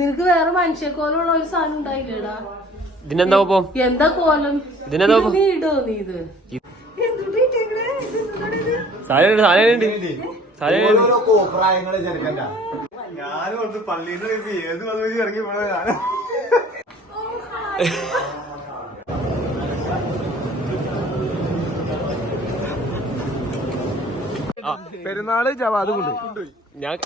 നിനക്ക് വേറെ മനുഷ്യക്കോലുള്ള ഒരു സാധനം ഉണ്ടായില്ലേടാ? ഇതിനെന്താ എന്താ കോലം? ഇതിനെന്താ നീ ഇടോ നീ ഇത്. പള്ളിയിൽ നിന്ന് ഏത് വന്നു ഇറങ്ങി ഞാൻ പെരുന്നാൾ ജവാദ് കൊണ്ട് ഞാൻ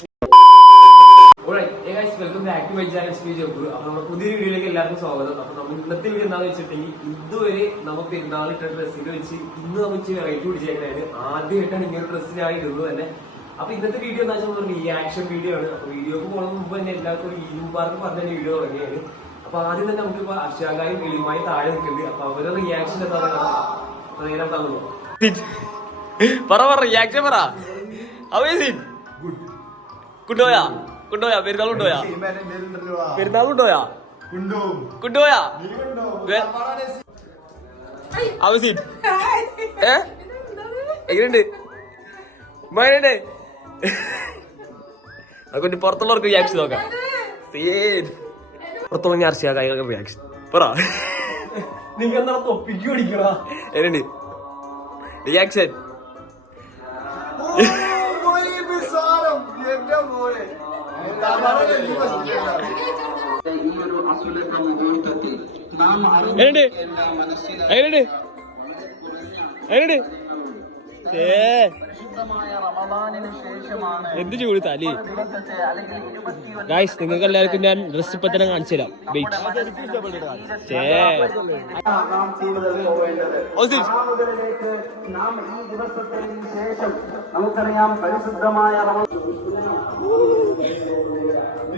welcome back to my channel speech നമ്മുടെ പുതിയ വീഡിയോയിലേക്ക് എല്ലാവർക്കും സ്വാഗതം. അപ്പൊ നമ്മൾ ഇന്നത്തെ വീഡിയോ എന്താണെന്ന് വെച്ചിട്ടുണ്ടെങ്കിൽ ഇതുവരെ നമ്മൾ പെരുന്നാൾ ഇട്ട ഡ്രസ്സിൽ വെച്ച് ഇന്ന് നമുക്ക് വെറൈറ്റി പിടിച്ചേക്കുന്നത് ആദ്യമായിട്ടാണ് ഇങ്ങനെ ഡ്രസ്സിനായി ഇടുന്നത് തന്നെ. അപ്പൊ ഇന്നത്തെ വീഡിയോ എന്താ വെച്ചാൽ റിയാക്ഷൻ വീഡിയോ ആണ്. അപ്പൊ വീഡിയോക്ക് പോകുന്ന മുമ്പ് തന്നെ എല്ലാവർക്കും ഒരു ഈദ് മുബാർക്ക് പറഞ്ഞ വീഡിയോ തുടങ്ങിയാണ് അപ്പൊ ആദ്യം തന്നെ നമുക്ക് ഇപ്പൊ അർഷാകായും എളിമായും താഴെ നിൽക്കുന്നുണ്ട്. അപ്പൊ അവരുടെ റിയാക്ഷൻ എന്താ നേരം തന്നു പറ പറ റിയാക്ഷൻ പറ. അവേസിൻ കൊണ്ടുപോയാ? കൊണ്ടുപോയാ? പെരുന്നാൾ കൊണ്ടുപോയാ? പെരുന്നാൾ കൊണ്ടുപോയാ കൊണ്ടുപോയാ ഏ? എങ്ങനെയുണ്ട്? മനുണ്ട് അതുകൊണ്ട് പുറത്തുള്ളവർക്ക് റിയാക്ഷൻ നോക്കാം. സീൻ. പുറത്തുള്ള ഞാൻ അർച്ചയാ കാര്യങ്ങളൊക്കെ റിയാക്ഷൻ പറ. നിങ്ങൾ എന്താ തൊപ്പിക്ക് പിടിക്കണ എന്നുണ്ട് റിയാക്ഷൻ എന്റെ മോനെ. ഈ ഒരു നാം പരിശുദ്ധമായ എന്ത് ചൂട് തലി? ഗായ്സ് നിങ്ങൾക്ക് എല്ലാവർക്കും ഞാൻ ഡ്രസ് ഇപ്പൊ തന്നെ കാണിച്ചു തരാം. വെയിറ്റ് നാം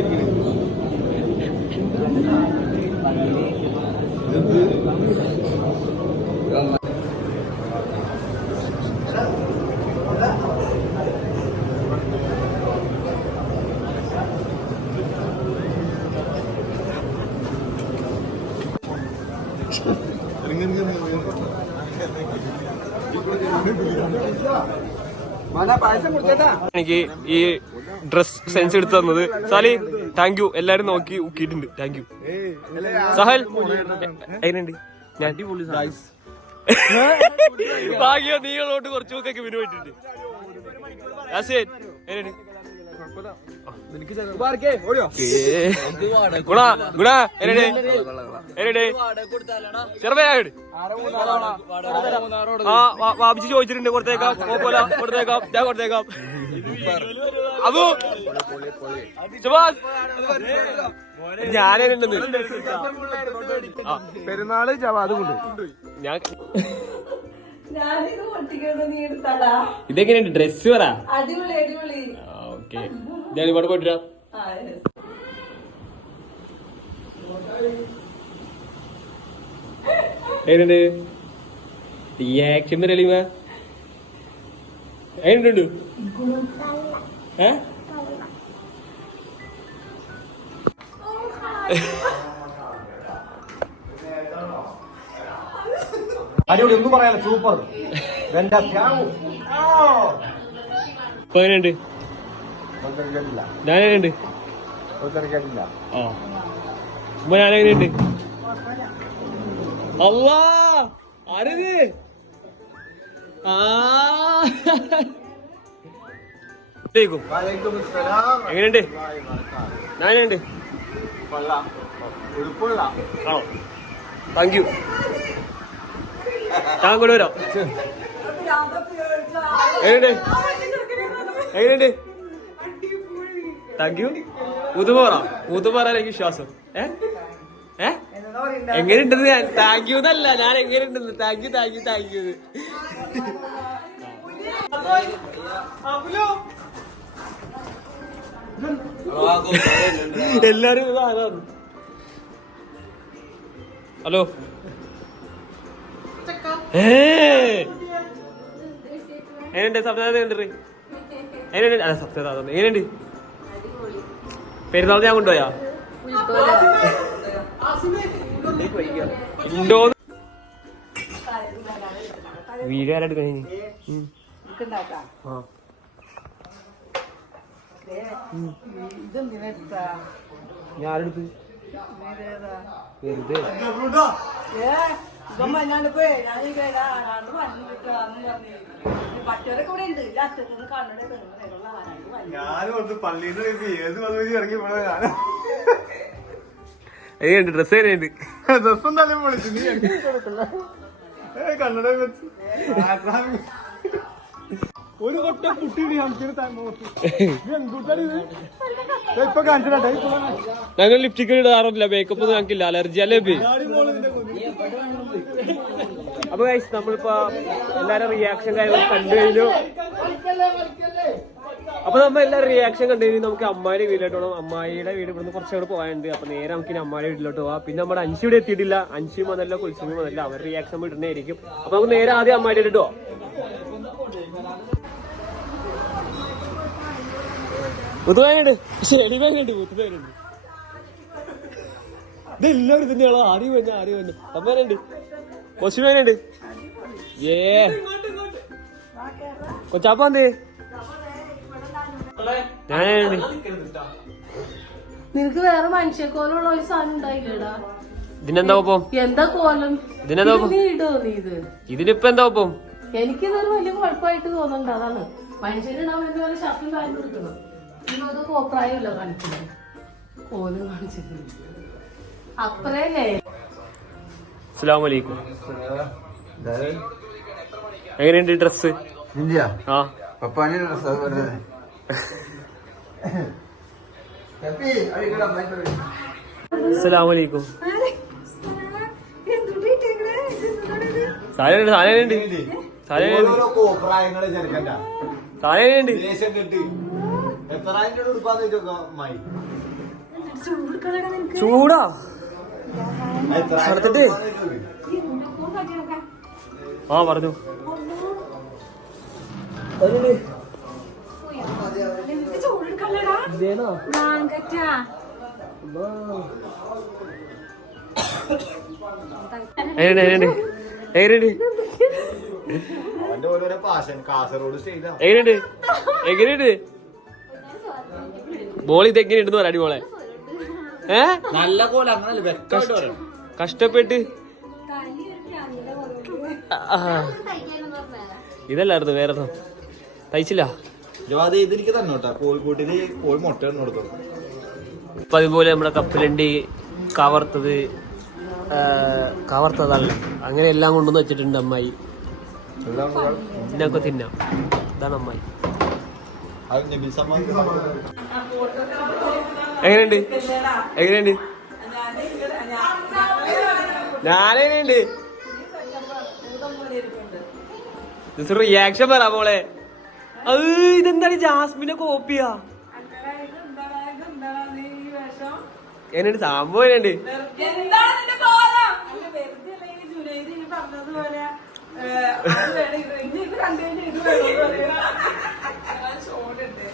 താരെ താരെ താരെ ജിനു എനിക്ക് ഈ ഡ്രസ് സെൻസ് എടുത്തു തന്നത്. സാലി താങ്ക് യു എല്ലാരും നോക്കി ഊക്കിയിട്ടുണ്ട് താങ്ക് യു സഹൽ എങ്ങനെയുണ്ട്? ഞാൻ ഭാഗ്യ നീളോട്ട് കുറച്ചു നോക്കൊക്കെ വിനു എങ്ങനെയുണ്ട്? ഏ. ഗുണ ഗുണ എങ്ങനെയുണ്ട്? എങ്ങനെയുണ്ട്? ചെറുപ്പയായിട്ട് ആ വാ- ചോദിച്ചിട്ടുണ്ട് കൊടുത്തേക്കാം. കുഴപ്പമില്ല കൊടുത്തേക്കാം. ഞാൻ കൊടുത്തേക്കാം. അബു. സുഭാഷ് ഞാനുണ്ടെന്ന് ആ. പെരുന്നാൾ ജവാദ് കൊണ്ട്. ഞാൻ ഇതെങ്ങനെയുണ്ട്? ഡ്രസ് പറ. അടിപൊളി അടിപൊളി. ഓക്കെ. ഞാൻ ഇവിടെ പോയിട്ടാ. എങ്ങനെയുണ്ട്? റിയാക്ഷൻ വരളിമ എങ്ങനെയുണ്ട്? ഏ? അടിപൊളി ഒന്നും പറയാല സൂപ്പർ. എങ്ങനെയുണ്ട്? ഞാനെങ്ങനെയുണ്ട്? ആ. ഉമ്മ ഞാനെങ്ങനെയുണ്ട്? അല്ലാ ആരത്. എങ്ങനെയുണ്ട്? ഞാനുണ്ട് ആണോ? താങ്ക് യു ഞാൻ കൊണ്ടുവരാം വരാം. എങ്ങനെയുണ്ട്? എങ്ങനെയുണ്ട്? താങ്ക് യു ഊതുമ പറ. ഊതുമ പറയാൻ എനിക്ക് വിശ്വാസം. ഏ? ഏ? എങ്ങനെയുണ്ടെന്ന് ഞാൻ താങ്ക് യു എന്നല്ല. ഞാൻ എങ്ങനെയുണ്ടെന്ന്. Thank you thank you thank you എല്ലാരും ഹലോ. എങ്ങനെയുണ്ട്? സത്യതാ എങ്ങനെയുണ്ട്? അല്ല സപ്താഹ എങ്ങനെയുണ്ട്? പെരുന്നാൾ ഞാൻ കൊണ്ടുപോയാ? ഉണ്ടോ വീഡിയോ ആരാ എടുക്കണേ ആ. ഇതെന്തിനാ ഞാൻ ആരെടുത്ത് വെറുതെ പോയി ഞാൻ പറഞ്ഞു ഇവിടെ ഉണ്ട് ഇല്ല അച്ഛനൊന്ന് കണ്ണട പെണ്ണുള്ള ആരാണ്ട് വന്നു ഞാനും ഓർത്ത് പള്ളിയിൽ നിന്ന് ഏത് ഇറങ്ങി പോണത് ഡ്രസ് തന്നെ വിളിച്ചു നീ കണ്ണട വെച്ച്. ഒരു കൊട്ട കുട്ടിയുടെ. ഞങ്ങൾ ലിപ്സ്റ്റിക് ഇടാറില്ല മേക്കപ്പ് ഒന്നും ഞങ്ങൾക്കില്ല അലർജി അല്ലേ. അപ്പൊ ഗൈസ് നമ്മളിപ്പോ എല്ലാരും റിയാക്ഷൻ കാര്യങ്ങൾ കണ്ടു കഴിഞ്ഞു. അപ്പൊ നമ്മ എല്ലാ റിയാക്ഷൻ കണ്ടു കഴിഞ്ഞു. നമുക്ക് അമ്മായിയുടെ വീട്ടിലോട്ട് പോകണം അമ്മായിയുടെ വീട് ഇവിടുന്ന് കുറച്ചുകൂടെ പോകാനുണ്ട്. അപ്പൊ നേരെ നമുക്ക് ഇനി അമ്മായിയുടെ വീട്ടിലോട്ട് പോവാം. പിന്നെ നമ്മുടെ അഞ്ചു ഇവിടെ എത്തിയിട്ടില്ല. അഞ്ചു വന്നല്ല കുൽസുമി വന്നല്ല. അവരുടെ റിയാക്ഷൻ ഇടുന്നതായിരിക്കും. അപ്പൊ നമുക്ക് നേരെ ആദ്യം അമ്മായിയുടെ വീട്ടിൽ പോവാം. മുത്തുവേനുണ്ട് ശരി വേനുണ്ട് മുത്തുവേനുണ്ട് ഇതെല്ലാവരും തന്നെയാണോ? ആദ്യം വന്ന ആദ്യം വന്ന. അമ്മേനുണ്ട് കൊച്ചുമേനുണ്ട്. ഏ. കൊച്ചാപ്പ എന്തേ? ഞാനുണ്ട് നിനക്ക് വേറെ ഒരു സാധനം ഉണ്ടായില്ലടാ? ഇതിനെന്താ ഒപ്പം? എന്താ കോലം? ഇതിനെന്താ ഇത് ഇത്. ഇതിനിപ്പോ എന്താ ഒപ്പം? എനിക്കിതൊരു വലിയ കുഴപ്പമായിട്ട് തോന്നണ്ട അതാണ്. എന്ന് പോലെ ഷർട്ടും കാര്യം എടുക്കണം. കോലും അലൈക്കും എങ്ങനെയുണ്ട് ഡ്രസ് ഇന്ത്യ? ആ. പപ്പാനി ചൂടാ. എടുത്തിട്ട്? ആ പറഞ്ഞു. എങ്ങനെയുണ്ട് എങ്ങനെയുണ്ട്? മോളി ഇത് ഇടുന്നു പറ മോളെ ഏ? നല്ല അങ്ങനെ പറയാം കഷ്ടപ്പെട്ട്. ആ. ഇതല്ലായിരുന്നു വേറെ. തയ്ച്ചില്ല. ഇപ്പൊ ഇതെനിക്ക് തന്നെ കേട്ടാ. കോഴിക്കോട്ടിൽ കോഴി മുട്ട കൊടുത്തു. അപ്പൊ അതുപോലെ നമ്മുടെ കപ്പലണ്ടി കവർത്തത് കവർത്തതല്ല. അങ്ങനെ എല്ലാം കൊണ്ടുവന്ന് വെച്ചിട്ടുണ്ട് അമ്മായി. ഇതിനൊക്കെ തിന്നാം. ഇതാണ് അമ്മായി. എങ്ങനെയുണ്ട്? എങ്ങനെയുണ്ട്? ഞാനെങ്ങനെയുണ്ട് റിയാക്ഷൻ പറ മോളെ. അത് ഇതെന്താണ് ജാസ്മിനെ കോപ്പിയാ? എന്നുണ്ട് സംഭവം എങ്ങനെയുണ്ട്? Look at this.